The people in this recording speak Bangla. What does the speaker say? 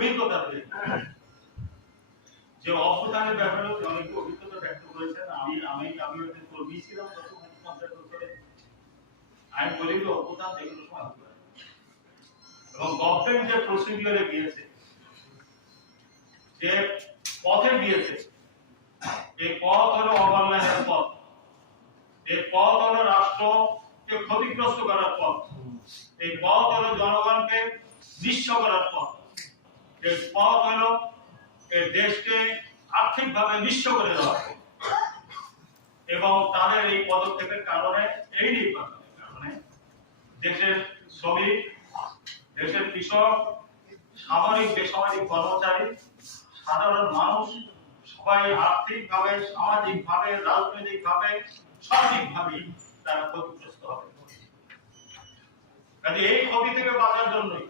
অভিজ্ঞতা রয়েছে, যে অবদানের ব্যাপারে অনেক অভিজ্ঞতা ব্যক্ত করেছেন। আমি কর্মী ছিলাম গত 50 বছরে। আমি বলি যে অবদান যেগুলো সময় হতে পারে, এবং গভর্নমেন্ট যে প্রসিডিওরে গিয়েছে, যে পথে গিয়েছে, এই পথ হলো অবহেলার পথ। এই পথ হলো রাষ্ট্রকে ক্ষতিগ্রস্ত করার পথ। এই পথ হলো জনগণকে নিঃস্ব করার পথ। এই পথ হলো এই দেশকে আর্থিকভাবে নিঃস্ব করে দেওয়া, এবং তাদের এই পদক্ষেপের কারণে, এই নির্বাচনের কারণে দেশের শ্রমিক, দেশের কৃষক, সামরিক বেসামরিক কর্মচারী, সাধারণ মানুষ সবাই আর্থিকভাবে, সামাজিকভাবে, রাজনৈতিকভাবে, সার্বিকভাবে তারা ক্ষতিগ্রস্ত হবে। কাজে এই ক্ষতি থেকে বাঁচার জন্যই